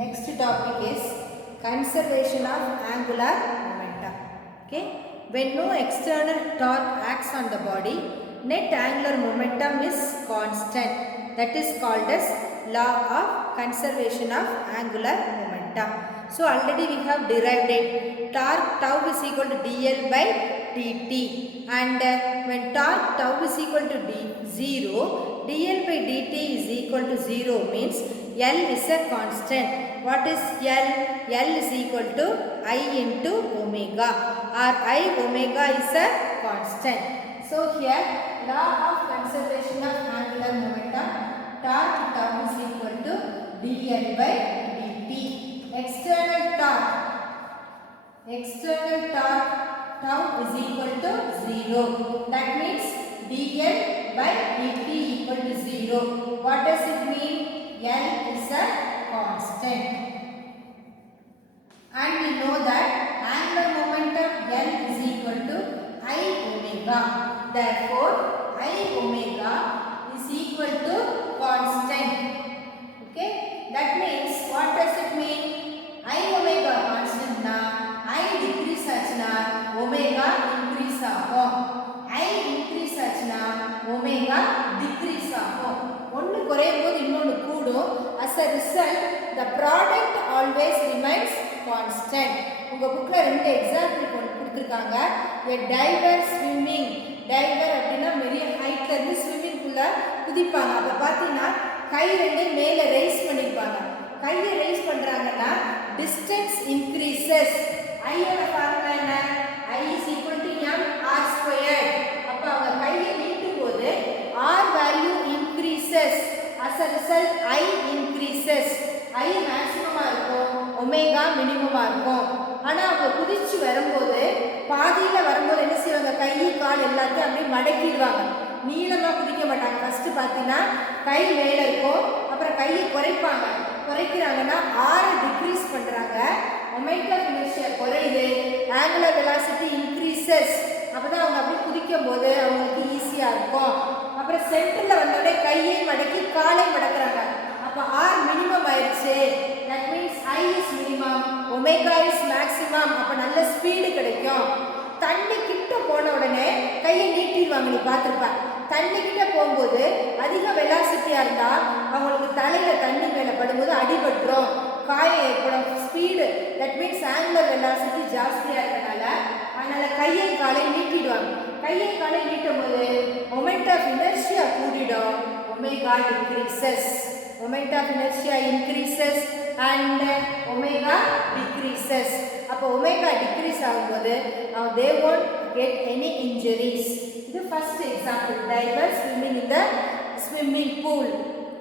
Next topic is conservation of angular momentum. Okay, when no external torque acts on the body, net angular momentum is constant. That is called as law of conservation of angular momentum. So already we have derived it. Torque tau is equal to dl by dt, and when torque tau is equal to 0, dl by dt is equal to 0 means L is a constant. What is L? L is equal to I into omega, or I omega is a constant. So here law of conservation of angular momentum, torque tau is equal to dl by dt. External torque tau is equal to 0. That means dl by dt equal to 0. What does it mean? L is a constant. And we know that angular momentum L is equal to I omega. Therefore, I omega is equal to constant. Okay? That means, what does it mean? I omega constant na I decrease achna omega increase agum. I increase achna omega decrease agum. ஒன்று குறையும் போது இன்னொன்று கூடும். As a result, the product always remains constant. உங்கள் புக்கில் ரெண்டு example கொடுத்துருக்காங்க. A diver swimming. Driver அப்படின்னா பெரிய ஹைட்ல இருந்து ஸ்விம்மிங்குள்ள குதிப்பாங்க. அப்போ பார்த்தீங்கன்னா கை ரெண்டு மேலே ரைஸ் பண்ணியிருப்பாங்க. கையை ரைஸ் பண்ணுறாங்கன்னா டிஸ்டன்ஸ் இன்க்ரீசஸ். ஐயோட ஃபார்முலா என்ன? I is equal to m r squared. அப்போ அவங்க கையை நீட்டும் போது r value increases. As a result, I increases. I மேக்ஸிமமாக இருக்கும், ஒமேகா மினிமமாக இருக்கும். ஆனால் அவங்க குதிச்சு வரும்போது பாதியில் வரும்போது என்ன செய்வாங்க? கை கால் எல்லாத்தையும் அப்படியே மடக்கிடுவாங்க. நீளமாக குதிக்க மாட்டாங்க. ஃபஸ்ட்டு பார்த்தீங்கன்னா கை மேலே இருக்கும், அப்புறம் கையை குறைப்பாங்க. குறைக்கிறாங்கன்னா ஆரை டிக்ரீஸ் பண்ணுறாங்க. மொமெண்ட் ஆஃப் இனர்ஷியா குறையுது, ஆங்குலர் வெலாசிட்டி இன்க்ரீசஸ். அப்போ தான் அவங்க அப்படி குதிக்கும் போது அவங்களுக்கு ஈஸியாக இருக்கும். அப்புறம் சென்டரில் வந்தோடனே கையை மடக்கி காலை மடக்கிறாங்க. அப்போ ஆர் மினிமம் ஆயிடுச்சு. That means I is minimum, omega is maximum. அப்போ நல்ல ஸ்பீடு கிடைக்கும். தண்ணி கிட்ட போன உடனே கையை நீட்டிடுவாங்க. நீ பார்த்துருப்பேன். தண்ணி கிட்ட போகும்போது அதிக வெலாசிட்டியாக இருந்தால் அவங்களுக்கு தலையில் தண்ணி மேலே படும்போது அடிபட்டுரும், காயம் ஏற்படும். Speed that means angular velocity ஜாஸ்தியாக இருக்கிறனால அதனால் கையை காலை நீட்டிடுவாங்க. கையை காலை நீட்டும் போது மொமெண்ட் ஆஃப் இனர்ஷியா கூடிடும், omega decreases. Moment of inertia increases and omega decreases. அப்போ ஒமேகா டிக்ரீஸ் ஆகும்போது they won't get any injuries. இது first example, diver swimming in the swimming pool.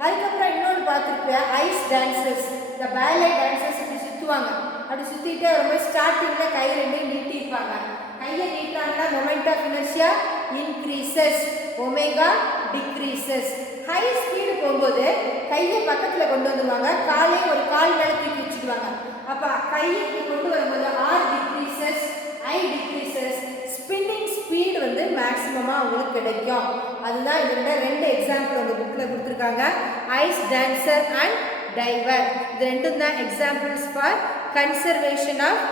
அதுக்கப்புறம் இன்னொன்று பார்த்துருப்பேன், ஐஸ் டான்சர்ஸ். இந்த பேலே டான்சர்ஸ் இப்படி சுற்றுவாங்க. அப்படி சுற்றிட்டே வரும்போது ஸ்டார்டிங்கில் கை ரெண்டையும் நீட்டிருப்பாங்க. கையை நீட்டாங்கன்னா moment of inertia increases, omega decreases. High speed போகும்போது கையை பக்கத்தில் கொண்டு வந்துடுவாங்க, காலையை ஒரு கால் மேலே தூக்கி வச்சுடுவாங்க. அப்போ கையை கொண்டு வரும்போது ஆர் டிக்ரீசஸ், ஐ டிக்ரீசஸ். ஸ்பின்னிங் ஸ்பீடு வந்து மேக்ஸிமமாக அவங்களுக்கு கிடைக்கும். அதுதான் இதோட ரெண்டு எக்ஸாம்பிள் உங்கள் புக்கில் கொடுத்துருக்காங்க, ஐஸ் டான்சர் அண்ட் டைவர். இது ரெண்டும் தான் examples for conservation of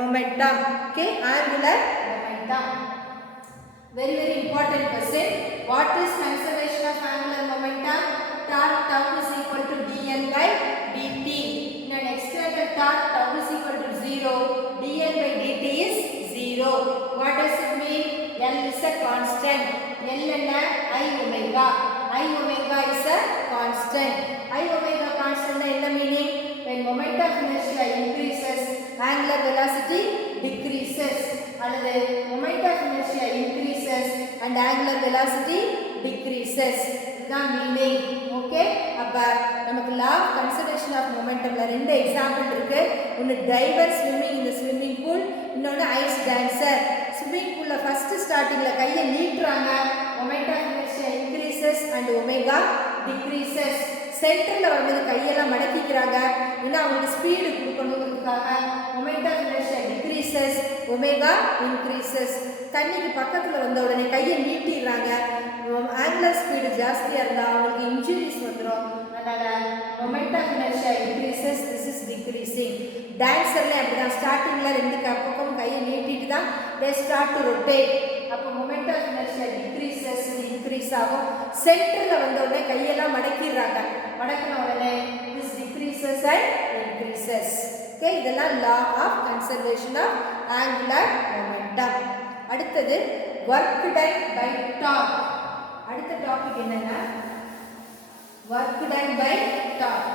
momentum. Okay, angular momentum. Very important question. What is conservation of angular momentum? Torque tau is equal to dl by dt. In an external torque tau is equal to 0. dl by dt is 0. What does it mean? L is a constant. L and I omega. I omega is a constant. I omega constant is the meaning? When moment of inertia increases, angular velocity decreases. அல்லது moment of inertia increases and angular velocity decreases. இதுதான் meaning. Okay, அப்போ நமக்கு law of conservation of மொமெண்டம்ல ரெண்டு example இருக்கு. ஒன்று diver swimming இந்த swimming pool, இன்னொன்று ஐஸ் டான்சர். ஸ்விம்மிங் பூலில் ஃபஸ்ட்டு ஸ்டார்டிங்கில் கையை நீட்டுறாங்க, moment of inertia increases and omega decreases. சென்டரில் வரும்போது கையெல்லாம் மடக்கிக்கிறாங்க, இன்னும் அவங்களுக்கு ஸ்பீடு கொடுக்கணுங்கிறதுக்காக moment of inertia decreases, omega increases. தண்ணிக்கு பக்கத்தில் வந்த உடனே கையை நீட்டிடுறாங்க. ஆங்குலர் ஸ்பீடு ஜாஸ்தியாக இருந்தால் அவங்களுக்கு இன்ஜுரிஸ் வந்துடும். அதனால moment of inertia increases, this is decreasing. டான்சர்ல அப்படிதான் ஸ்டார்டிங்ல ரெண்டு பக்கம் கையை நீட்டிட்டு தான் they start to rotate. அப்போ moment of inertia decreases, increase ஆகும். சென்டர்ல வந்த உடனே கையெல்லாம் மடக்கிடுறாங்க. மடக்கின உடனே this decreases and increases. Okay, இதெல்லாம் law of conservation of angular momentum. அடுத்தது work done by torque. அடுத்த டாபிக் என்னன்னா work done by torque.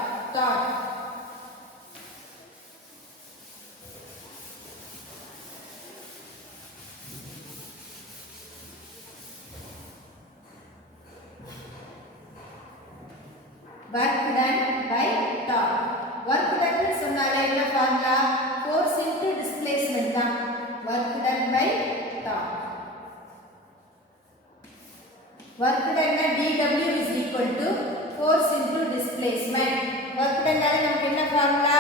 Work done by torque. Work done சொன்னாலே என்ன ஃபார்முலா? force into displacement தான். Work done by torque. Work done dW is equal to force into displacement. Work done நமக்கு என்ன formula?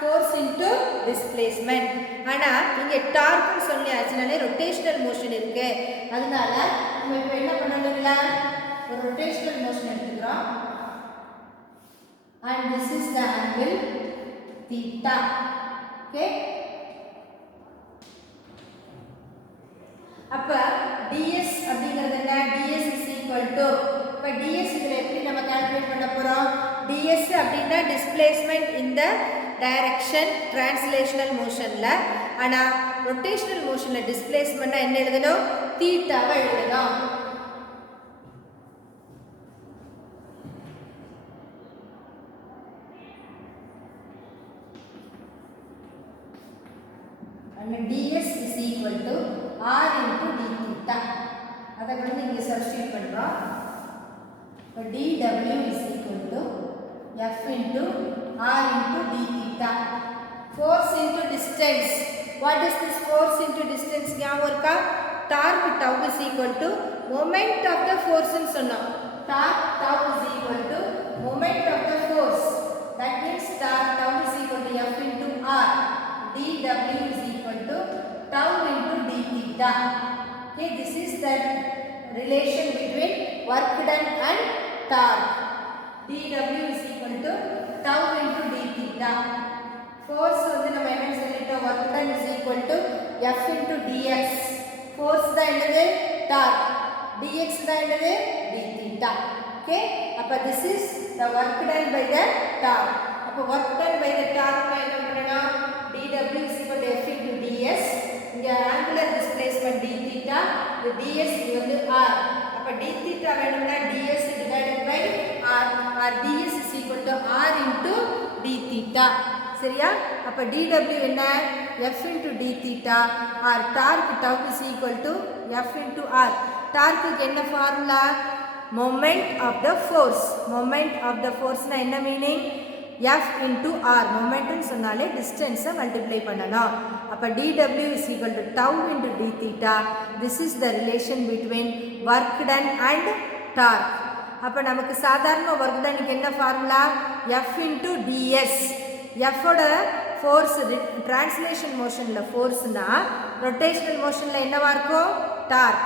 force into displacement. ஆனா இங்க torque சொல்லியாச்சுனாலே rotational motion இருக்கு. அதனால நம்ம இப்போ என்ன பண்ணணும்னா ஒரு rotational motion எடுத்துக்கிறோம். And this is the angle theta. Okay, அப்ப ds அப்படிங்கிறது என்ன? ds is equal to, இப்ப ds இதுல எப்படி நம்ம கால்குலேட் பண்ண போறோம்? ds அப்படினா displacement in the direction translational motionல, ஆனா rotational motionல displacement என்ன எழுதணும்? தீட்டாவை எழுதணும். and ds is equal to r into d theta. அதை வந்து இங்க சப்ஸ்டிட்யூட் பண்றோம். இப்போ dw is equal to f into r into d theta. Force into distance. What is this force into distance? ஞாபகம் இருக்கா? torque tau is equal to moment of the force ன்னு சொன்னோம். torque tau is equal to moment of the force. That means torque tau is equal to f into r. dw is equal to tau into d theta. Okay, this is the relation between work done and torque. dw is equal to tau into d theta. Force வந்து நம்ம என்ன சொல்லிட்டோம்? work done is equal to f into dx. Force தான் என்னது? torque. dx தான் என்னது? d theta. Okay, அப்ப this is the work done by the torque. அப்ப work done by the torque என்ன பண்ணணும்? dw is equal to f into ds. இங்க angular displacement d theta, the ds இது வந்து r. அப்ப d theta வேணும்னா ds divided by r, or ds is equal to r into d theta. சரியா? அப்ப dw என்ன? f into d theta, or torque tau is equal to f into r. torque க்கு என்ன formula? moment of the force. moment of the force னா என்ன meaning? f into r. momentum சொன்னாலே distance multiply பண்ணலாம். அப்ப dw is equal to tau into d theta. This is the relation between work done and torque. அப்ப நமக்கு சாதாரண work done க்கு என்ன formula? f into ds. f ஓட force translation motionல forceனா rotational motionல என்னவா இருக்கும்? torque.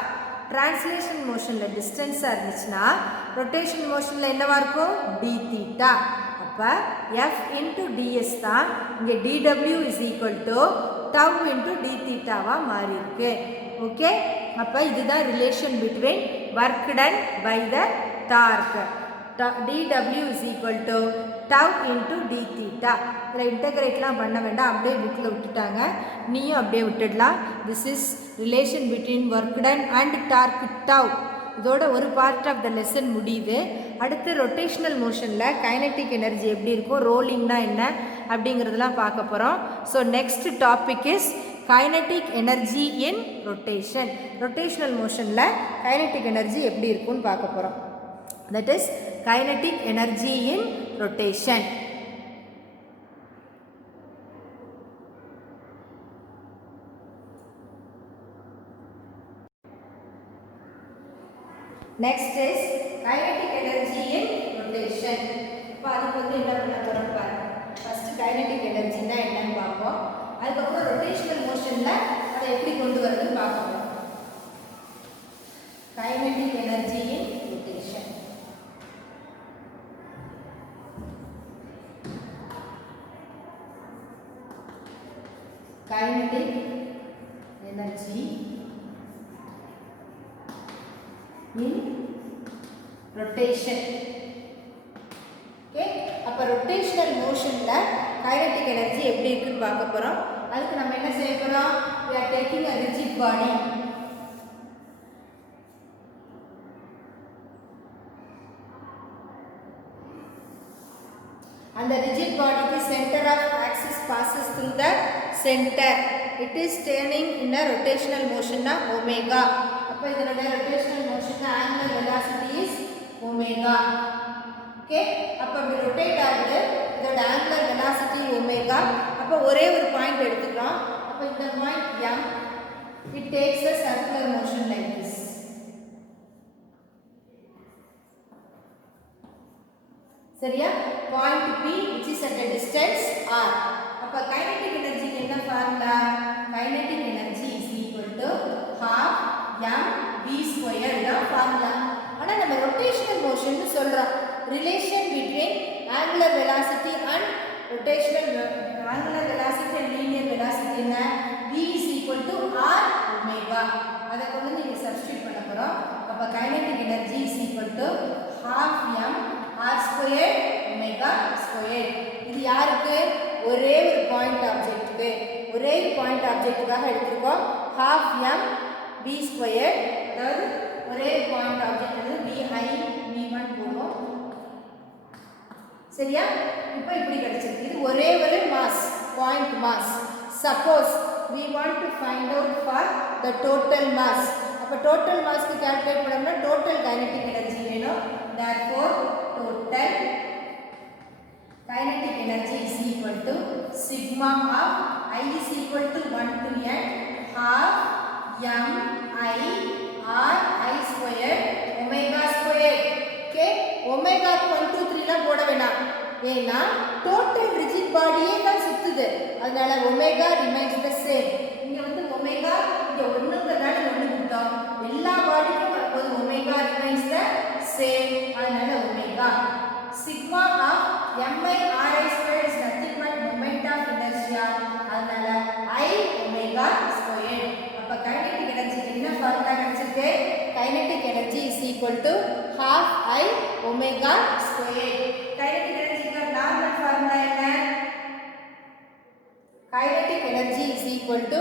translation motionல distance இருந்துச்சுனா rotation motionல என்னவா இருக்கும்? d theta. அப்ப f into ds தான் இங்க dw is equal to tau into d theta வா மாறி இருக்கு. ஓகே, அப்ப இதுதான் relation between work done by the torque. dw is equal to tau into d theta. இதில் இன்டகிரேட்லாம் பண்ண வேண்டாம், அப்படியே புக்கில் விட்டுட்டாங்க, நீயும் அப்படியே விட்டுடலாம். this is relation between work done and torque tau. இதோட ஒரு பார்ட் ஆஃப் த லெசன் முடியுது. அடுத்து ரொட்டேஷனல் மோஷனில் கைனட்டிக் எனர்ஜி எப்படி இருக்கும், ரோலிங்னா என்ன அப்படிங்கிறதெல்லாம் பார்க்க போகிறோம். So next topic is kinetic energy in rotation. Rotational மோஷனில் கைனட்டிக் எனர்ஜி எப்படி இருக்கும்னு பார்க்க போகிறோம். That is kinetic energy in rotation. Next is kinetic energy in rotation. இப்போ அதுக்கு வந்து என்ன பண்ண போறோம் பாருங்க. ஃபர்ஸ்ட் kinetic energy னா என்னன்னு பார்ப்போம். அதுக்கு அப்புறம் rotational motionல அதை எப்படி கொண்டு வரதுன்னு பார்ப்போம். Kinetic energy in rotation. in rotation. Okay, அப்ப rotational motionல kinetic energy எப்படி இருக்குன்னு பார்க்க போறோம். அதுக்கு நம்ம என்ன செய்ய போறோம்? We are taking a rigid body. And the rigid body, the center of axis passes through the center. It is turning in a rotational motion na omega. அப்ப இதனோட rotational motion na angular velocity is omega. Okay, அப்ப இப்படி rotate ஆகுது. இதோட angular velocity omega. அப்ப ஒரே ஒரு point எடுத்துக்கலாம். அப்ப இந்த point m, it takes a circular motion like this. சரியா? Point P which is at a distance r. அப்ப kinetic energy என்ன formula? Kinetic energy is equal to half m v square தான் ஃபார்முலா. ஆனா நம்ம rotational motion னு சொல்றோம். Relation between angular velocity and rotational angular velocity and linear velocity என்ன? v is equal to r omega. அத கொண்டு நீங்க சப்ஸ்டிட்யூட் பண்ண போறோம். அப்ப kinetic energy is equal to half m r square omega square. இது யாருக்கு? ஒரே ஒரு பாயிண்ட் ஆப்ஜெக்ட்டுக்கு. ஒரே point ஆப்ஜெக்ட்டுக்காக எடுத்துக்கோம். half m v square, அதாவது ஒரே பாயிண்ட் ஆப்ஜெக்ட் வந்து vi v1 போடுவோம். சரியா? இப்போ இப்படி கிடைச்சிருக்கு. இது ஒரே ஒரு mass, point mass. Suppose we want to find out for the total mass. அப்ப total mass க்கு கால்குலேட் பண்ணோம்னா total kinetic energy வேணும். Therefore total kinetic energy is equal to sigma of I is equal to 1 to n half m I r I square omega square. Okay, omega 1 2 3 லாம் போட வேண்டாம். ஏனா total rigid bodyயே தான் சுத்துது. அதனால omega remains the same. இங்க வந்து omega இங்க 1ங்கறதால 1 கொடுத்தோம். எல்லா பாடிக்கும் வரும்போது omega remains the same. அதனால omega sigma of mi ri square is nothing but moment of inertia. அதனால I omega square. அப்ப kinetic energy என்ன ஃபார்முலா கிடைச்சிருக்கு? Kinetic energy is equal to half I omega square. Kinetic energy का normal formula என்ன? Kinetic energy is equal to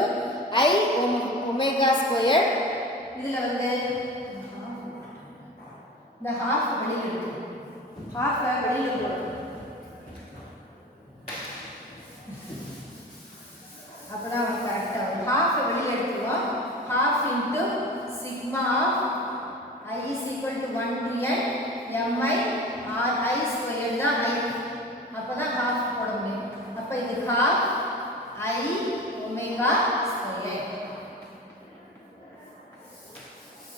I omega square. இதுல வந்து the half வெளியில இருக்கு. half வெளியில இருக்கு. அப்பதான் வந்து கரெக்ட்டா வரும். half வெளியில எடுத்துவோம். half into sigma of I is equal to 1 to n mi r I square தான் I. அப்பதான் half போட முடியும். அப்ப இது half I omega square.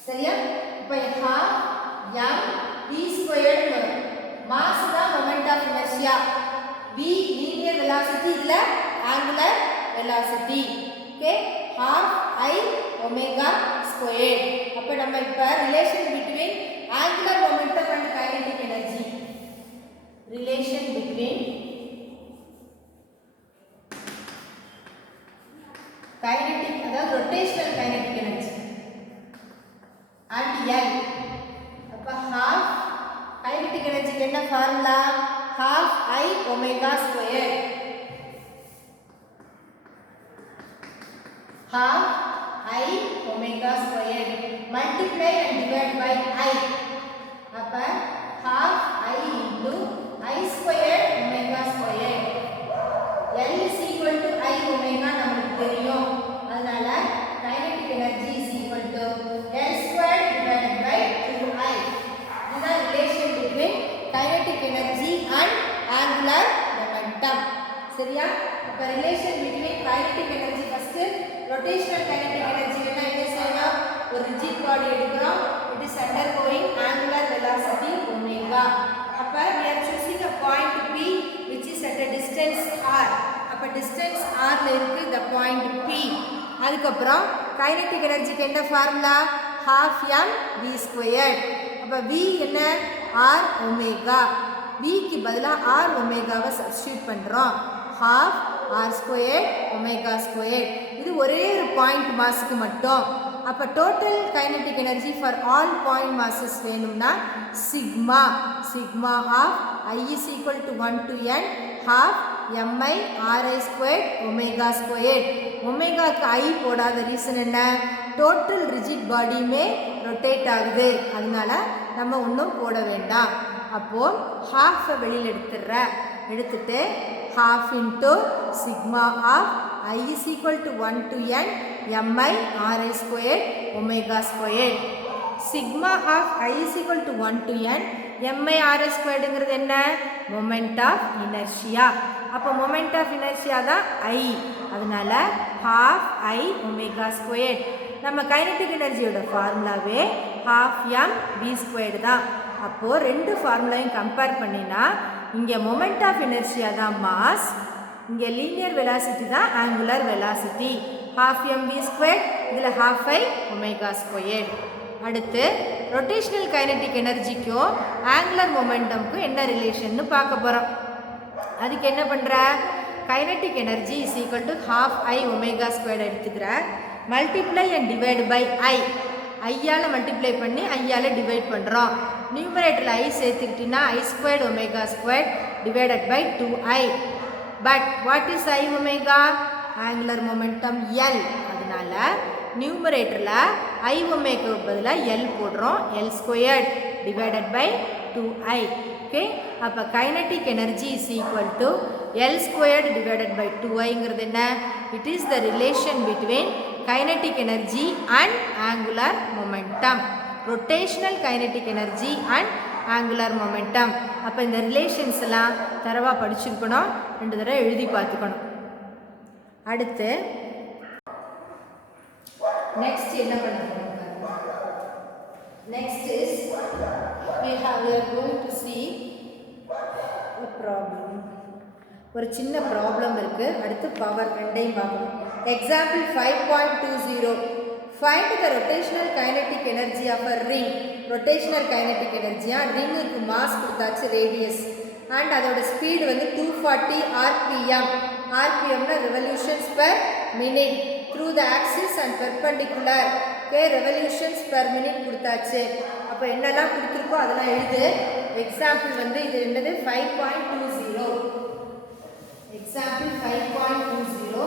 சரியா? இப்ப half m v squared வரும். மாஸ் தான் moment of inertia. v linear velocity இல்ல angular velocity. Okay, half I omega squared. அப்ப நம்ம இப்ப relation between angular momentum and kinetic energy. Relation between kinetic அதாவது rotational kinetic energy and L. அப்ப half kinetic energy என்ன formula? half I omega square. half I omega square multiply and divide by I. அப்ப half I into I square omega square. L is equal to I omega நமக்கு தெரியும். அதனால kinetic energy is equal to L square divided by 2I. இதுதான் relation between kinetic energy and angular momentum. சரியா? அப்ப relation between kinetic energy first rotational kinetic energy என்ன செய்யணும்? ஒரு rigid body எடுக்கிறோம். It is undergoing angular velocity omega. அப்ப we are choosing a point P which is at a distance r. அப்ப distance r ல இருக்கு the point P. அதுக்கு அப்புறம் kinetic energy க்கு என்ன formula? half m v squared. அப்ப v என்ன? r omega. v க்கு பதிலா r ஒமேகாவை சப்ஸ்டிட்யூட் பண்றோம். half r squared omega squared. இது ஒரே ஒரு பாயிண்ட் மாஸ்க்கு மட்டும். அப்போ total kinetic energy for all point masses வேணும்னா sigma of I is equal to 1 to n half mi ri squared omega squared. ஒமேகாக்கு I போடாத ரீசன் என்ன, டோட்டல் ரிஜிட் பாடியுமே ரொட்டேட் ஆகுது, அதனால நம்ம ஒன்றும் போட வேண்டாம். அப்போது ஹாஃபை வெளியில் எடுத்துட்டு half into sigma of I is equal to 1 to n mi ri squared omega squared. Sigma of I is equal to 1 to n mi ri squared ங்கிறது என்ன, மொமெண்ட் ஆஃப் இனர்ஷியா. அப்போ மொமெண்ட் ஆஃப் இனர்ஷியா தான் I, அதனால half I omega squared. நம்ம kinetic எனர்ஜியோட ஃபார்முலாவே half m v squared தான். அப்போது ரெண்டு ஃபார்முலாவையும் compare பண்ணினா இங்கே மொமெண்ட் ஆஃப் இனர்ஷியா தான் மாஸ், இங்கே லீனியர் வெலாசிட்டி தான் angular velocity. half mv square, இதில் half I ஒமேகா ஸ்கொயர். அடுத்து ரொட்டேஷனல் கைனடிக் எனர்ஜிக்கும் ஆங்குலர் மொமெண்டம்க்கும் என்ன ரிலேஷன்னு பார்க்க போகிறோம். அதுக்கு என்ன பண்ணுற, kinetic energy is equal to half I omega square எடுத்துக்கிற, multiply and divide by I, ஐயால் மல்டிப்ளை பண்ணி ஐயால் டிவைட் பண்ணுறோம். நியூமரேட்டரில் I சேர்த்துக்கிட்டிங்கன்னா I squared omega squared divided by 2I. But what is I omega, angular momentum L, அதனால நியூமரேட்டரில் I ஒமேகாவுக்கு பதிலாக L போடுறோம், L squared divided by 2I. Okay, அப்போ kinetic energy is equal to L squared divided by 2Iங்கிறது என்ன, it is the relation between kinetic energy and angular momentum, rotational kinetic energy and angular momentum. அப்போ இந்த relations எல்லாம் தரவாக படிச்சிருக்கணும், 2 தடவை எழுதி பார்த்துக்கணும். அடுத்து நெக்ஸ்ட் என்ன பண்ணுறோம், next is we are going to see a problem. ஒரு சின்ன ப்ராப்ளம் இருக்குது, அடுத்து பவர் ரெண்டையும் பார்க்கணும். Example 5.20, find the rotational kinetic energy of a ring. rotational kinetic energy ரிங்குக்கு மாஸ் கொடுத்தாச்சு ரேடியஸ், அண்ட் அதோட ஸ்பீடு வந்து 240 rpm. rpmனா revolutions per minute through the axis and perpendicular. Okay, revolutions per minute கொடுத்தாச்சு. அப்போ என்னெல்லாம் கொடுத்துருக்கோ அதெல்லாம் எழுது. எக்ஸாம்பிள் வந்து இது என்னது 5.20, எக்ஸாம்பிள் 5.20.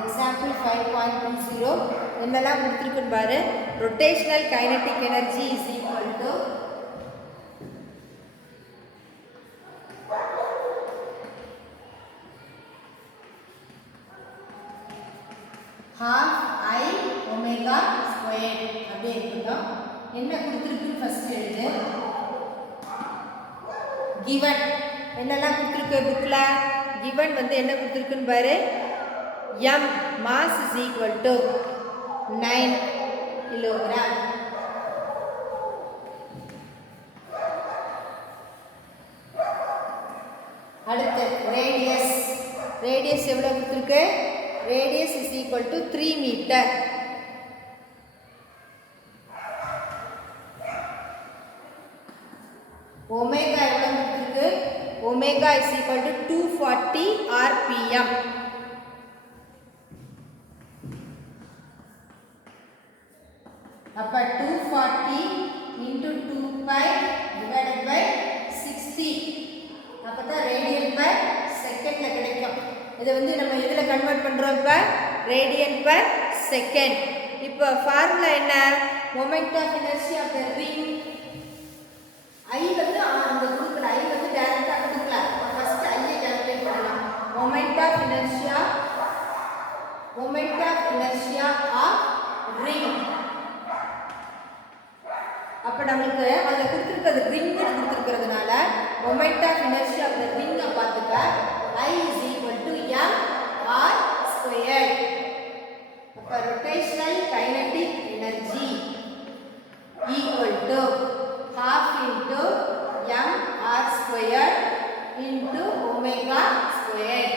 எக்ஸாம்பிள் 5.20 என்னெல்லாம் கொடுத்துருக்குன்னு பாரு. Rotational kinetic energy is equal to half I omega squared அப்படியே இருக்கட்டும். என்ன கொடுத்துருக்குன்னு ஃபர்ஸ்ட் எழுது. given என்னெல்லாம் கொடுத்துருக்கு புக்கில், given வந்து என்ன கொடுத்துருக்குன்னு பாரு. m mass is equal to 9 kilogram. அடுத்து ரேடியஸ் எவ்வளோ கொடுத்துருக்கு, radius is equal to 3 meter. omega எவ்வளோ கொடுத்துருக்கு, omega is equal to 240 rpm. அப்போ 240 into 2 pi divided by 60, அப்போ தான் ரேடியன் பர் செகண்டில் கிடைக்கும். இதை வந்து நம்ம இதில் கன்வெர்ட் பண்ணுறோம், இப்போ ரேடியன் பர் செகண்ட். இப்போ ஃபார்முலா என்ன, moment of inertia of the ring. I வந்து அந்த கொடுக்கல, ஐ வந்து டைரெக்டாக கொடுக்கல. ஃபர்ஸ்ட் ஐயை கால்குலேட் பண்ணலாம். Moment of inertia of ring. அப்போ நம்மளுக்கு அதில் கொடுத்துருக்கிறது ரிங்னு கொடுத்துருக்கிறதுனால moment of inertia of the ரிங்கை பார்த்துக்க. I is equal to m r squared. அப்போ ரொட்டேஷனல் கைனடிக் எனர்ஜி equal to half into m r squared into omega squared,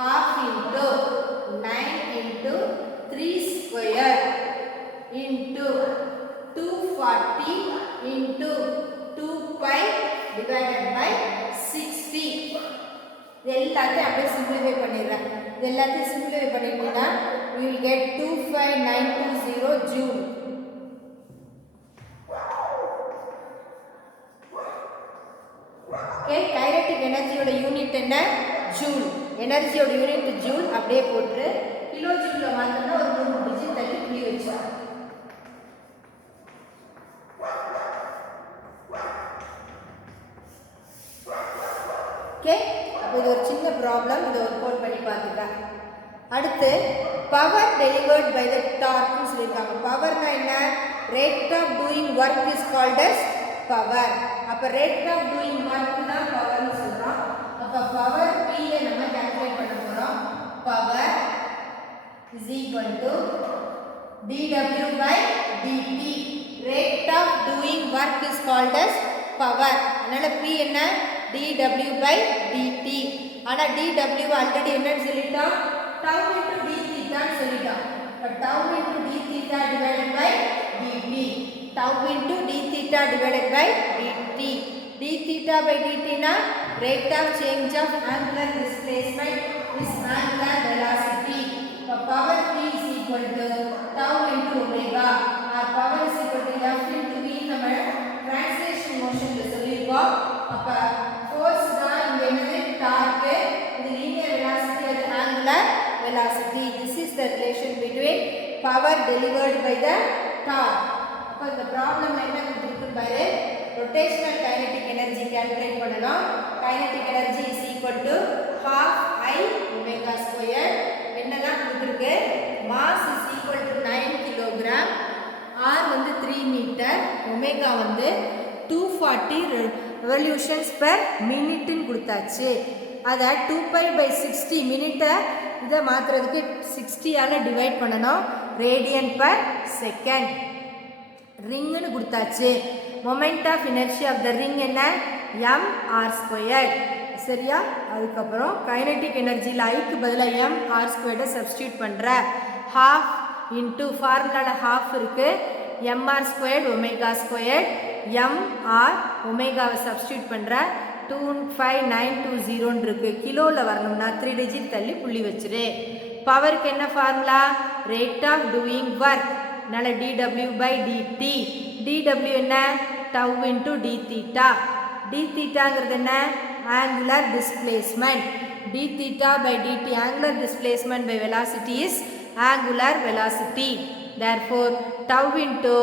half into 9 into 3 squared into 240 into 2 pi divided by 60. எல்லாத்தையும் அப்படியே simplify பண்ணிடுறேன். இது எல்லாத்தையும் சிம்பிளிஃபை பண்ணிட்டீங்கன்னா we will get 25920 joule. Okay, kinetic energy ஓட யூனிட் என்ன? ஜூல். எனர்ஜியோட யூனிட் ஜூல். அப்படியே போட்டு கிலோ ஜூல்ல மாத்தனா ஒரு 3 டிஜிட் தள்ளி புள்ளி வச்சா. ஓகே, அப்ப இது ஒரு சின்ன ப்ராப்ளம். இத ஒரு கோட் பண்ணி பாத்துக்க. அடுத்து power delivered by the torque னு சொல்லிருக்காங்க. பவர்னா என்ன? Rate of doing work is called as power. அப்ப ரேட் ஆஃப் டூயிங் வொர்க் தான் பவர் னு சொல்றோம். அப்ப பவர் P ல நம்ம கால்குலேட் பண்ண போறோம். Power is equal to dW by dt. Rate of doing work is called as power. அதனால P என்ன? dW by dt. ஆனா dW ஆல்ரெடி என்னன்னு சொல்லிட்டோம்? tau into d theta ன்னு சொல்லிட்டோம். அப்ப tau into d theta divided by dt. tau into d theta divided by dt. d theta by dt na rate of change of angular displacement is angular velocity. Power P is equal to tau into omega. Our power is equal to F into V. நம்ம translation motion ல சொல்லிருக்கோம். அப்ப force தான் இங்க என்னது? Dark. இது linear velocity அது angular velocity. This is the relation between power delivered by the torque. அப்ப இந்த ப்ராப்ளம்ல என்ன கொடுத்திருக்கு பாரு. rotational kinetic energy calculate பண்ணனும். kinetic energy is equal to half I omega square. என்னதான் கொடுத்திருக்கு? mass is equal to 9 kg, r வந்து 3 metre, omega வந்து 240 revolutions per minute ன்னு கொடுத்தாச்சு. அத 2 pi by 60 மினிட்டை இதை மாத்துறதுக்கு 60 ஆல டிவைட் பண்ணனும். radian per second. ரிங்னு கொடுத்தாச்சு. Moment of inertia of the ring என்ன? mr². சரியா? அதுக்கு அப்புறம் கைனெடிக் எனர்ஜில ஐக்கு பதிலா mr² சப்ஸ்டிட்யூட் பண்ற. half into ஃபார்முலால half இருக்கு. mr² omega² mr ஒமேகாவை சப்ஸ்டிட்யூட் பண்ற. 25920 ன்னு இருக்கு. கிலோல வரணும்னா 3 டிஜிட் தள்ளி புள்ளி வச்சிரு. பவருக்கு என்ன formula? Rate of doing work. அதனால dW by dt. dW என்ன? tau into d theta. d thetaங்கிறது என்ன? angular displacement. d theta by dt angular displacement by velocity is angular velocity. Therefore tau into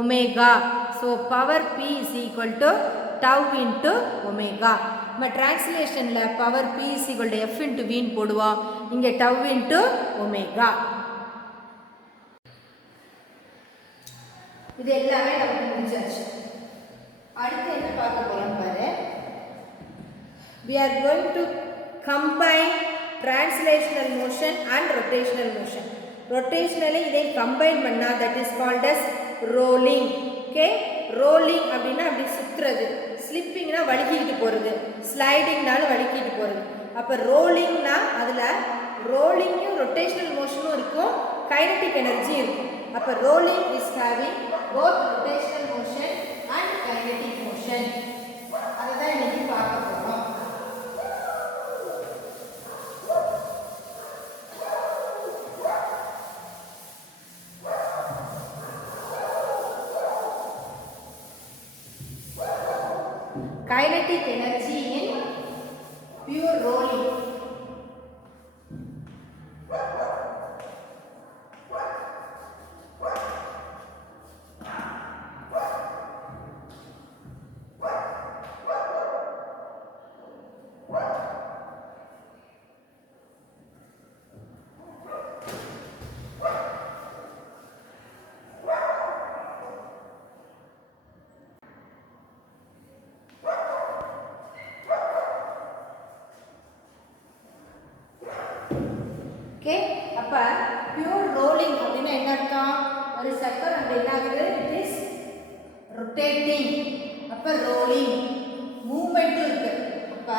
omega. So power P is equal to tau into omega. நம்ம டிரான்ஸ்லேஷன்ல power P is equal to F into V ன்னு போடுவோம். இங்க tau into omega. இது எல்லாமே நமக்கு முடிஞ்சாச்சு. அடுத்து என்ன பார்க்க போறோம் பாரு. We are going to combine translational motion and rotational motion. Rotationally இதை combine பண்ணா that is called as rolling. Okay? Rolling அப்படின்னா அப்படி சுத்துறது. ஸ்லிப்பிங்னா வழுக்கிட்டு போறது. ஸ்லைடிங்னால வழுக்கிட்டு போறது. அப்ப ரோலிங்னா அதுல ரோலிங்கும் ரொட்டேஷனல் மோஷனும் இருக்கும், கைனெடிக் எனர்ஜி இருக்கும். அப்ப rolling is having both rotational motion and kinetic motion. அதுதான் இன்னைக்கு பார்க்க போறோம். Kinetic energy in pure rolling. Okay, அப்ப பியூர் ரோலிங் அப்படின்னா என்ன அர்த்தம்? ஒரு சக்கர் அப்படி என்ன ஆகுது? It is rotating. அப்ப ரோலிங் மூவ்மெண்ட்டும் இருக்கு. அப்ப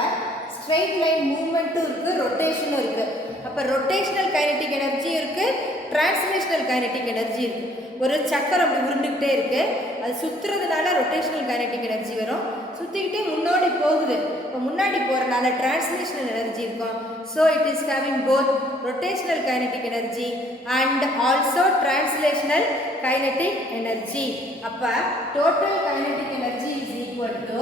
ஸ்ட்ரெயிட் லைன் மூவ்மெண்ட்டும் இருக்கு, ரொட்டேஷனும் இருக்கு. அப்ப ரொட்டேஷனல் கைனெடிக் எனர்ஜி இருக்கு, டிரான்ஸ்லேஷனல் கைனெடிக் எனர்ஜி இருக்கு. ஒரு சக்கரம் அப்படி உருண்டுக்கிட்டே இருக்குது, அது சுற்றுறதுனால ரொட்டேஷனல் கைனடிக் எனர்ஜி வரும். சுற்றிக்கிட்டே முன்னாடி போகுது, இப்போ முன்னாடி போகிறனால டிரான்ஸ்லேஷனல் எனர்ஜி இருக்கும். So it is having both rotational kinetic energy and also translational kinetic energy. அப்போ total kinetic energy is equal to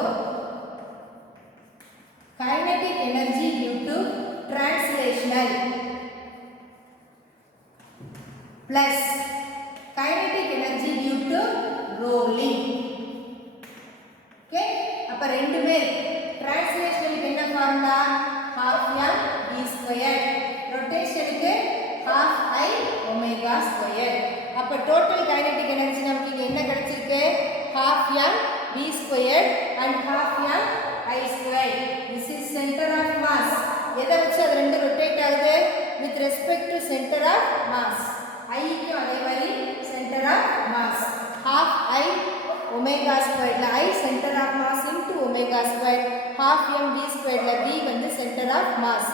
kinetic energy due to translational plus kinetic energy due to rolling. Okay, அப்ப ரெண்டுமே translational என்ன formula half m v squared, rotationக்கு half I omega squared. அப்ப total kinetic energy நமக்கு இங்க என்ன கிடைச்சிருக்கு half m v squared and half m I squared. This is center of mass. எதை வச்சு அது ரெண்டு ரொட்டேட் ஆகுது with respect to center of mass. I க்கு அதே மாதிரி center of mass. half I omega squared ல I center of mass into omega squared, half m v squared ல v வந்து center of mass.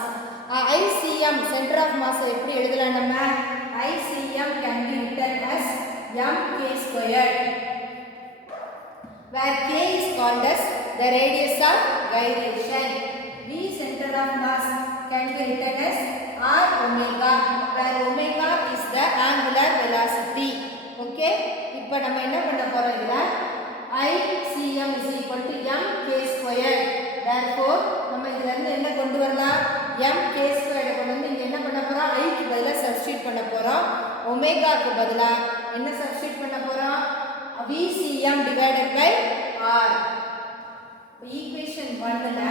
ICM center of mass எப்படி எழுதலாம் நம்ம ICM can be written as mk squared, where k is called as the radius of gyration. V center of mass can be written as r omega, where omega is the angular velocity. Okay, இப்போ நம்ம என்ன பண்ண போறோம் இதுல ICM is equal to mk squared. Therefore நம்ம இதுல இருந்து என்ன கொண்டு வரலாம் mk squared கொண்டு வந்து இங்க என்ன பண்ண போறோம் I க்கு பதிலா சப்ஸ்டிட்யூட் பண்ண போறோம், omega க்கு பதிலா என்ன சப்ஸ்டிட்யூட் பண்ண போறோம் VCM divided by R. Equation 1 ல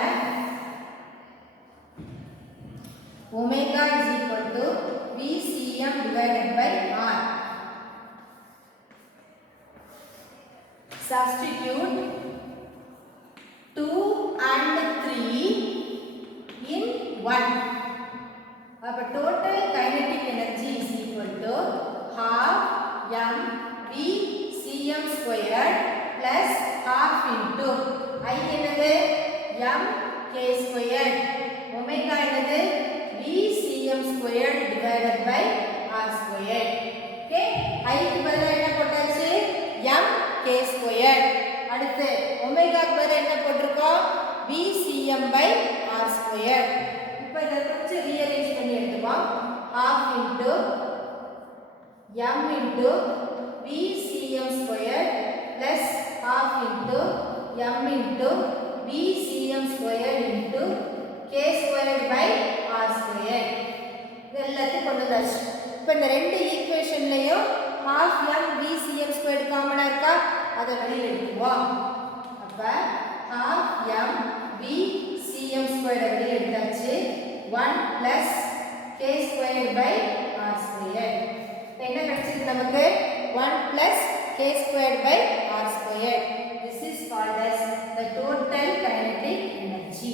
omega is equal to VCM divided by R. Substitute 2 and 3 in 1. Our total kinetic energy is equal to half m v cm squared plus half into I என்னது m k squared, omega என்னது v cm squared divided by r squared. Okay, I க்கு பதிலா என்ன போட்டாச்சு m k squared. அடுத்து omega க்கு பதிலா என்ன போட்டுருக்கோம் v cm by r squared. இப்போ இத கொஞ்சம் ரீஅரேஞ்ச் பண்ணி எடுத்துப்போம், half into m into v cm squared plus half into m into v cm squared into k squared by r squared. இது எல்லாத்தையும் கொண்டு வந்தாச்சு. இப்போ இந்த ரெண்டு ஈக்குவேஷன்லயும் half m v cm squared காமனா இருக்கா, அதை வெளியில எடுத்துவோம். அப்ப half m v cm squared வெளியில எடுத்தாச்சு, 1 plus k squared by r squared. என்ன கிடைச்சிருக்கு நமக்கு 1 plus k squared by r squared. This is called as the total kinetic energy.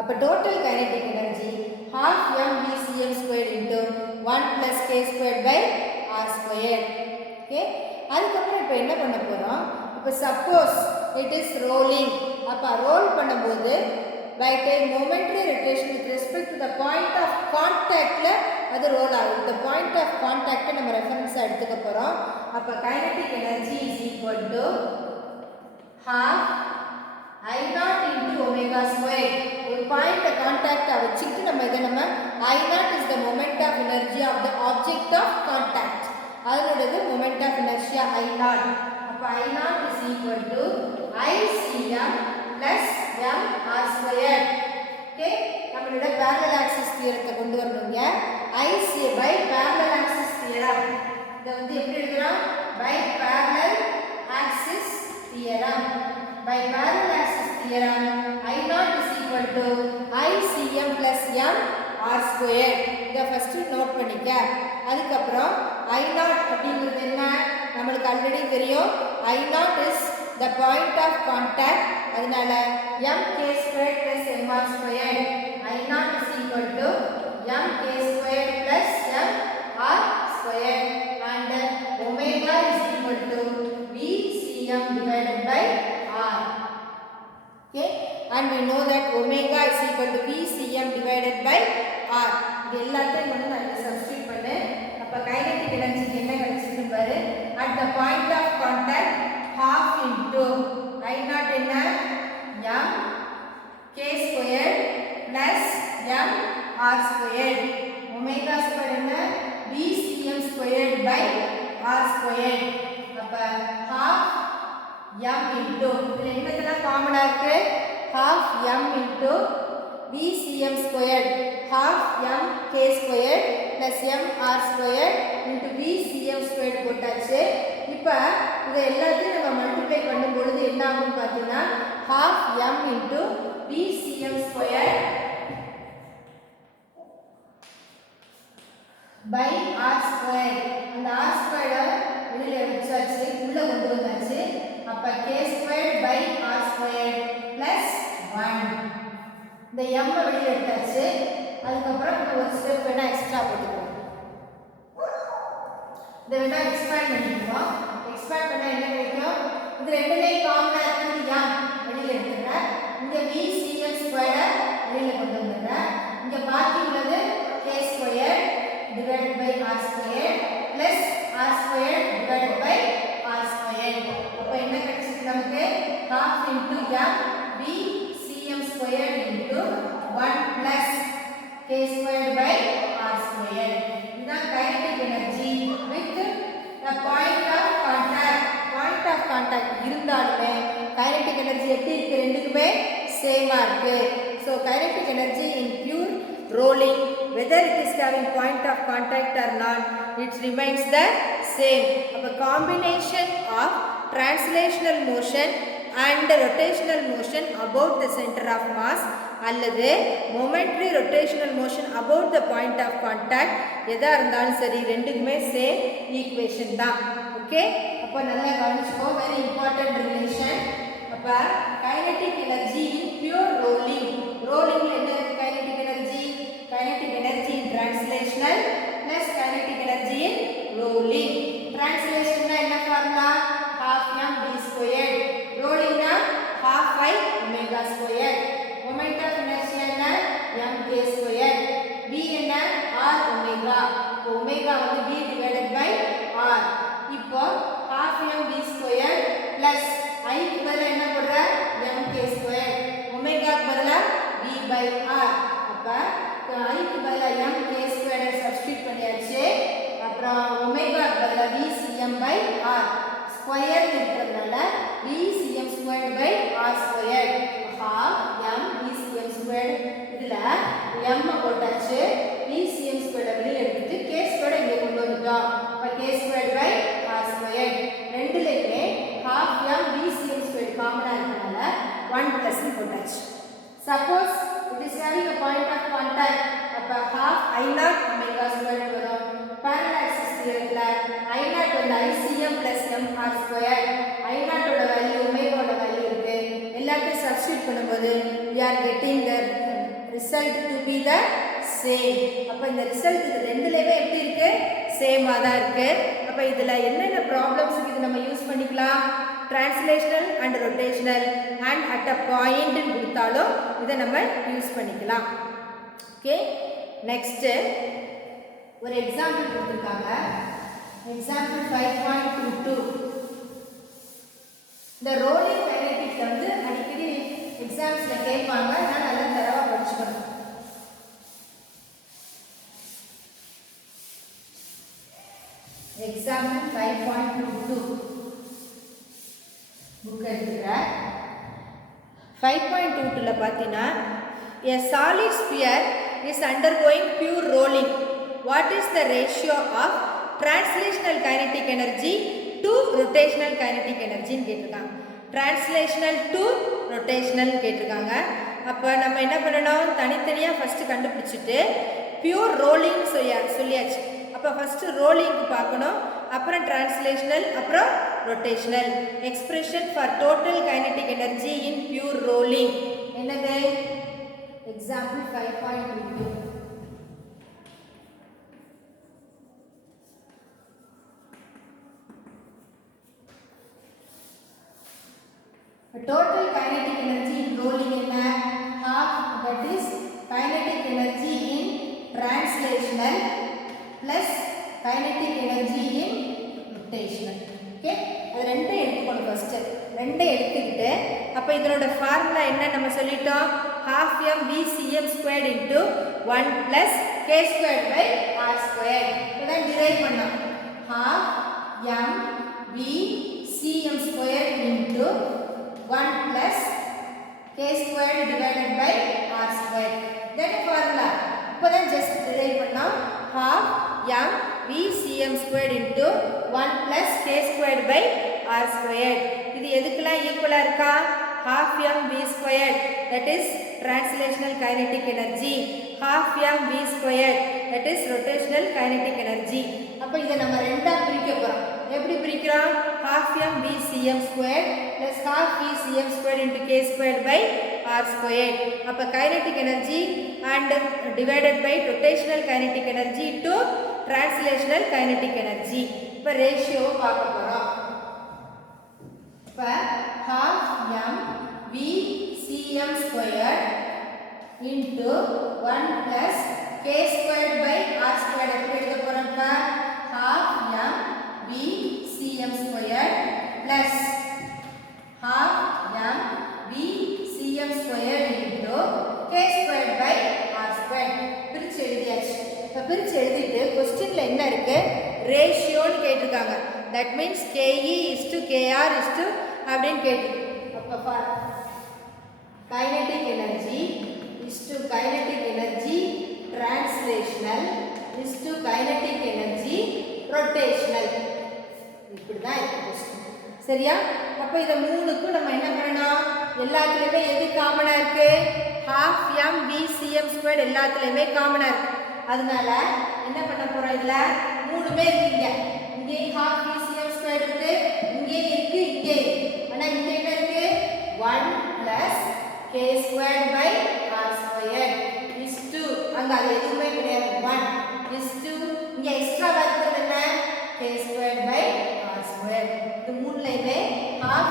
அப்ப total kinetic energy half m v cm squared into 1 plus k squared by r squared. Okay, அதுக்கப்புறம் இப்போ என்ன பண்ண போறோம், இப்போ suppose it is rolling, அப்ப roll பண்ணும்போது by taking momentary rotation with respect to the point of contact ல அது roll ஆகும். the point of contact நம்ம ரெஃபரன்ஸ் எடுத்துக்க போறோம். அப்ப kinetic energy is equal to half I naught into omega squared. ஒரு பாயிண்ட் கான்டாக்ட் வச்சிட்டு நம்ம I naught is the moment of energy of the object of contact. அதனுடையது moment of inertia I naught. அப்ப I naught is equal to ICM plus m r squared. Okay, நம்மளோட parallel axis தியரத்தை கொண்டு வரணுங்க. IC by parallel axis theorem. இத வந்து எப்படி எழுதலாம் by parallel axis theorem. By parallel axis theorem I naught is equal to ICM plus m r squared. இத first note பண்ணிக்க. அதுக்கு அப்புறம் I naught அப்படிங்கிறது என்ன நமக்கு ஆல்ரெடி தெரியும். I naught is the point of contact, அதனால mk squared plus mr squared. I naught is equal to mk squared plus mr squared and omega is equal to vcm divided by r. Okay, and we know that omega is equal to vcm divided by r. இது எல்லாத்தையும் வந்து நான் substitute பண்ணேன். அப்ப அப்ப kinetic எனர்ஜிக்கு என்ன கிடைச்சிருக்கு பாரு. at the point of contact half into I naught என்ன m k squared plus m r squared omega squared என்ன bcm squared by r squared. அப்ப half m into இதுல என்னதெல்லாம் காமனா இருக்கு half m into bcm squared half m k squared plus m r squared into bcm squared போட்டாச்சு. இப்போ இத எல்லாத்தையும் நம்ம மல்டிப்ளை பண்ணும் பொழுது என்ன ஆகும் பாத்தீங்கன்னா half m into bcm squared by r squared. அந்த r squared வெளியில வச்சாச்சு, உள்ள கொண்டு வந்தாச்சு. அப்ப k squared by r squared plus 1. இந்த m வெளியில எடுத்தாச்சு. அதுக்கு அப்புறம் ஒரு ஸ்டெப் வேணா எக்ஸ்ட்ரா போட்டுக்கலாம். இத வேணா எக்ஸ்பேண்ட் பண்ணிடுவோம். எக்ஸ்பேண்ட் பண்ணா என்ன கிடைக்கும்? இது ரெண்டுலயும் காமனா இருக்குது m வெளியில எடுத்துறேன். இங்க bcm ஸ்கொயர் வெளியில கொண்டு வந்துறேன். இங்க பாக்கி உள்ளது k square divided by r squared plus r squared divided by r squared. அப்ப என்ன கிடைச்சிருக்கு நமக்கு half into m bcm squared into 1 plus k squared by r squared. இதுதான் kinetic energy with the point of contact. Point of contact இருந்தாலுமே kinetic energy எப்படி இருக்கு ரெண்டுக்குமே சேமா இருக்கு. So kinetic energy in pure rolling, whether it is having point of contact or not, it remains the same. அப்ப combination of translational motion and rotational motion about the center of mass அல்லது momentary rotational motion about the point of contact எதா இருந்தாலும் சரி ரெண்டுக்குமே same equation தான். Okay, அப்ப நல்லா கவனிச்சுக்கோ, very important relation. அப்ப kinetic energy in pure rolling. rolling ல என்ன இருக்கு kinetic energy? kinetic energy in translational plus kinetic energy in rolling. translation னா என்ன formula? half m v squared. rolling னா half I omega squared. moment of inertia என்ன m k squared. v என்ன r omega. omega வந்து v divided by r. இப்போ half m v squared plus I க்கு பதிலா என்ன போடுற m k squared. omega க்கு பதிலா v by r. அப்ப I க்கு பதிலா m k squared சப்ஸ்டிட்யூட் பண்ணியாச்சு. அப்புறம் omega க்கு பதிலா v cm by r. Square இருக்கிறதுனால v cm squared by r squared. half m v cm squared. இதுல m போட்டாச்சு, v cm squared வெளியில எடுத்துட்டு k squared இங்க கொண்டு வந்துட்டோம். அப்ப k squared by r squared. ரெண்டுலயுமே half m v cm squared காமனா இருக்கனால 1 plus போட்டாச்சு. suppose it is having a point of contact, அப்ப half I naught omega squared வரும். parallel axis theoremல I naught வந்து ICM plus m r squared. I naught ஓட value omega ஓட value இருக்கு. எல்லாத்தையும் சப்ஸ்டிட்யூட் பண்ணும்போது we are getting the result to be the same. அப்ப இந்த ரிசல்ட் இது ரெண்டுலயே எப்படி இருக்கு? சேமா தான் இருக்கு. அப்ப இதுல என்னென்ன ப்ராப்ளம்ஸ்க்கு இது நம்ம யூஸ் பண்ணிக்கலாம்? translational and rotational and at a point கொடுத்தாலும் இதை நம்ம யூஸ் பண்ணிக்கலாம். ஓகே, நெக்ஸ்ட் ஒரு எக்ஸாம்பிள் கொடுத்திருக்காங்க. எக்ஸாம்பிள் 5.22. இந்த ரோலிங் கைனடிக் வந்து அடிக்கடி எக்ஸாம்ஸ்ல கேட்பாங்க, நான் நல்லா தரவா படிச்சுக்கணும். எக்ஸாம்பிள் 5.22 புக் எடுத்துக்கிறேன். 5.22ல பார்த்தீங்கன்னா a solid sphere is undergoing pure rolling. What is the ratio of translational kinetic energy to rotational kinetic energy ன்னு கேட்டிருக்காங்க. translational to rotational கேட்டிருக்காங்க. அப்போ நம்ம என்ன பண்ணணும்? தனித்தனியாக ஃபஸ்ட்டு கண்டுபிடிச்சிட்டு பியூர் ரோலிங் சொல்லியாச்சு. அப்போ ஃபஸ்ட்டு ரோலிங்க்கு பார்க்கணும், அப்புறம் டிரான்ஸ்லேஷனல், அப்புறம் rotational. Expression for total kinetic energy in pure rolling என்னது? Example 5.22. total kinetic energy in rolling என்ன? half, that is kinetic energy in translational plus kinetic energy in rotational. Okay, அது ரெண்டே எடுத்துக்கணும் ஃபர்ஸ்ட். ரெண்டே எடுத்துக்கிட்டு அப்ப இதனோட ஃபார்முலா என்ன நம்ம சொல்லிட்டோம், half mvcm² into 1 plus k² by r². இதான் டிரைவ் பண்ணோம். half mvcm² into 1 plus k² divided by r². That formula. இப்போதான் just derive பண்ணோம். half mvcm² into 1 plus k² by r². இது எதுக்கெல்லாம் ஈக்குவலா இருக்கா, half mv², that is translational kinetic energy, half mv², that is rotational kinetic energy. அப்ப இதை நம்ம ரெண்டா பிரிக்க போறோம். எப்படி பிரிக்கிறோம், half mvcm² plus half vcm² into k² by r². அப்ப kinetic energy and divided by rotational kinetic energy to translational kinetic energy. இப்ப ரேஷியோ பார்க்க போறோம். இப்ப half mvcm² into 1 plus k² by r² எப்படி எழுத போறோம்னா, half mvcm² plus half mvcm² into k² by r². பிரிச்சு எழுதியாச்சு. இப்ப பிரிச்சு எழுதிட்டு क्वेश्चनல என்ன இருக்கு, ரேஷியோன்னு கேட்டிருக்காங்க. that means ke is to kr is to அப்படினு கேட்டிருக்கு. அப்ப kinetic energy is to kinetic energy translational is to kinetic energy rotational. இப்படிதான் இருக்கு क्वेश्चन. சரியா? அப்ப இத மூணுக்கு நம்ம என்ன பண்ணணும், எல்லாத்துலயுமே எது காமனா இருக்கு, half mvcm² எல்லாத்துலயுமே காமனா இருக்கு. அதனால என்ன பண்ண போறோம், இதுல மூணுமே இருக்குங்க. இங்கே half vcm² இருக்கு, இங்கே இருக்கு, இங்கே இருக்கு. ஆனா இங்க என்ன இருக்கு, 1 plus k² by r² is to, அங்க அது எதுவுமே கிடையாது, 1 is to, இங்க எக்ஸ்ட்ரா வருது என்ன, k² by r². இது மூணுலயுமே half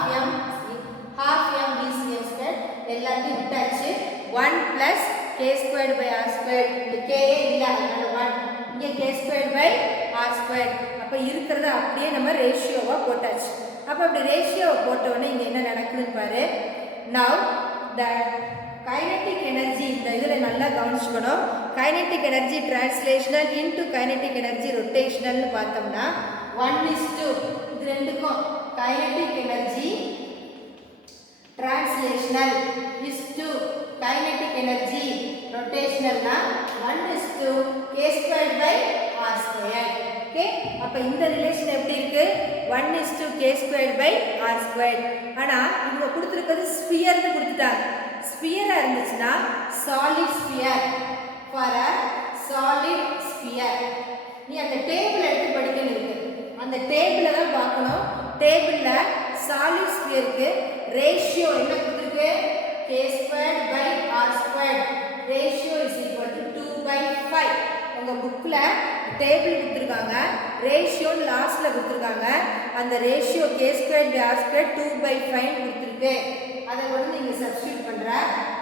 mvcm² எல்லாத்தையும் விட்டாச்சு. 1 plus k² by r². இந்த k இல்ல, அதனால 1. இங்க k² by r². அப்ப இருக்குறத அப்படியே நம்ம ரேஷியோவா போட்டாச்சு. அப்ப அப்படி ரேஷியோவை போட்ட உடனே இங்க என்ன நடக்குதுன்னு பாரு. now the kinetic energy, இந்த இதுல நல்லா கவனிச்சுக்கணும், kinetic energy translational into kinetic energy rotational னு பார்த்தோம்னா 1:2. இது ரெண்டுக்கும் kinetic energy translational is to kinetic energy rotational னா 1:k² by r². ஓகே, அப்ப இந்த ரிலேஷன் எப்படி இருக்கு, 1:k² by r². ஆனா இங்க கொடுத்திருக்கிறது ஸ்பியர்னு கொடுத்துட்டாங்க. ஸ்பியரா இருந்துச்சுன்னா solid sphere, for a solid sphere. நீ அந்த டேபிள் எடுத்து படிக்கணும் இருக்கு, அந்த டேபிளை தான் பார்க்கணும். டேபிள்ல சாலிட் ஸ்பியருக்கு ரேஷியோ என்ன கொடுத்திருக்கு, k² by r². Ratio is equal to 2/5. உங்க புக்ல டேபிள் கொடுத்திருக்காங்க, ரேஷியோ லாஸ்ட்ல கொடுத்திருக்காங்க. அந்த ரேஷியோ k² by r² 2/5 கொடுத்திருக்கு. அதை வந்து நீங்க சப்ஸ்டிட்யூட் பண்ற.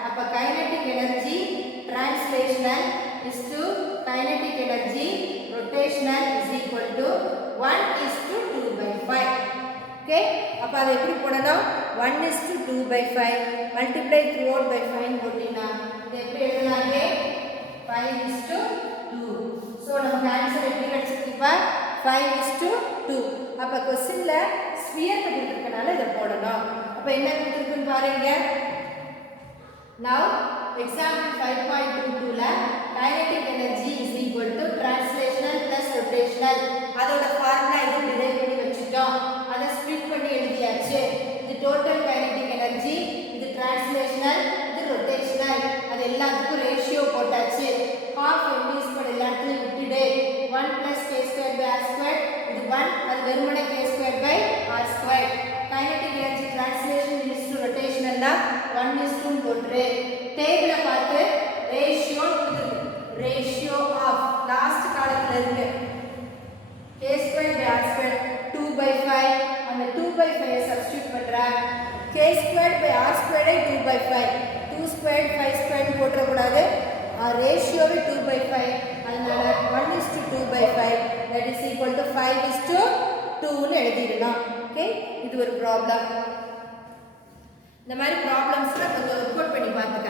அப்ப kinetic energy translational is to kinetic energy rotational is equal to 1:2/5. Okay, அப்ப அதை எப்படி போடணும், 1:2/5 multiply throughout by 5 போட்டினா இது எப்படி எழுதலாங்க, 5:2. சோ நமக்கு ஆன்சர் எப்படி கிடைச்சிருக்கு, இப்ப 5:2. அப்ப क्वेश्चनல ஸ்பியர் கொடுத்திருக்கனால இத போடணும். அப்ப என்ன கொடுத்திருக்குன்னு பாருங்க. now example 5.22 ல kinetic energy is equal to translational plus rotational. அதோட ஃபார்முலா இது டிரைவ் பண்ணி வச்சிட்டோம். அத ஸ்ப்ளிட் பண்ணி எழுதியாச்சு. இது டோட்டல் kinetic energy, இது translational, இது rotational. அது எல்லாத்துக்கும் ரேஷியோ போட்டாச்சு. half mv² எல்லாத்தையும் விட்டுடு. 1 plus k² by r². இது 1, அது வெறுமனே k² by r². kinetic energy translation is to rotational னா 1:2 போட்டுரு. டேபிள பார்த்து ரேஷியோ ரேஷியோ ஆஃப் லாஸ்ட் காலத்துல இருக்கு, k² by r² 2/5. அந்த 2/5 சப்ஸ்டிட்யூட் பண்ற. k² by r² 2/5. 2² 5² போட்ற கூடாது. ரேஷியோவே 2/5. அதனால 1:2/5 that is 5:2 எழுதிடலாம். ஓகே, இது ஒரு ப்ராப்ளம். இந்த மாதிரி ப்ராப்ளம்ஸ்லாம் கொஞ்சம் ஒர்க் அவுட் பண்ணி பார்த்துக்க.